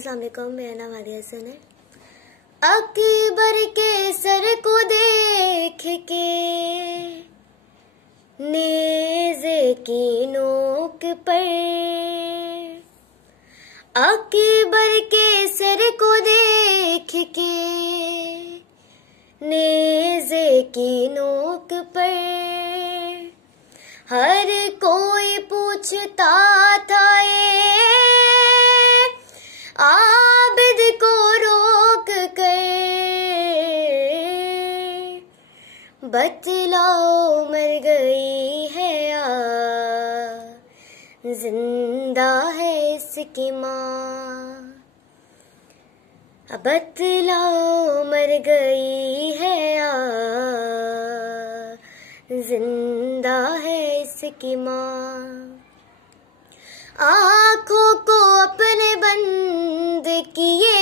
अस्सलाम वालेकुम, मेरा नाम हादी हसन है। अकबर के सर को देख के नेज़े की नोक पर, अकबर के सर को देख के नेज़े की नोक पर हर कोई पूछता था ये आबिद को रोक कर, बतलाओ मर गई है या जिंदा है इसकी माँ, बतलाओ मर गई है या जिंदा है इसकी माँ। आँखों को अपने बंद किए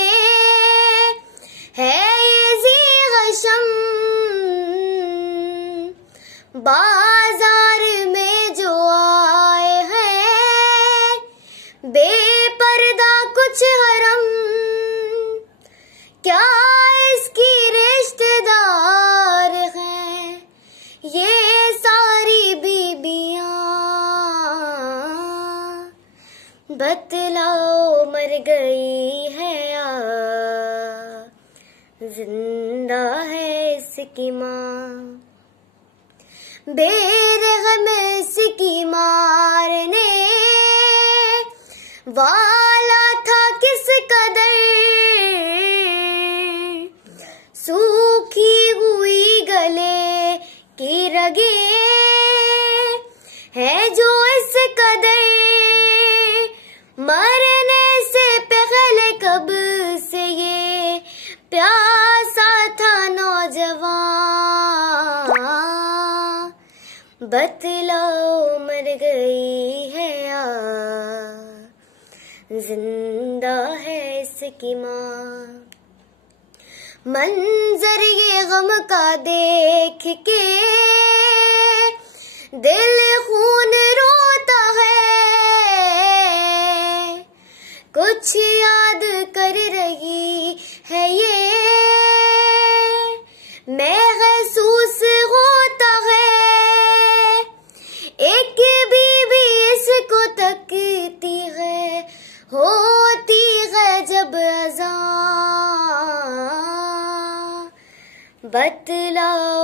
है ये ज़ी-ग़शम, बाजार में जो आए हैं बेपर्दा कुछ हरम, क्या इसकी रिश्तेदार हैं ये सारी बीबियां, बतलाओ मर गई है या जिंदा है इसकी माँ। बेरहम इसकी मारने वाला था किस कदर, सूखी हुई गले की रगें है जो इस कदर, मरने से पहले कब से ये प्यासा था नौजवान, बतलाओ मर गई है या जिंदा है इसकी माँ। मंजर ये गम का देख के दिल खून रोता है, कुछ याद कर रही है ये महसूस होता है, एक बीवी इसको तकती है होती है जब अज़ां, बतलाओ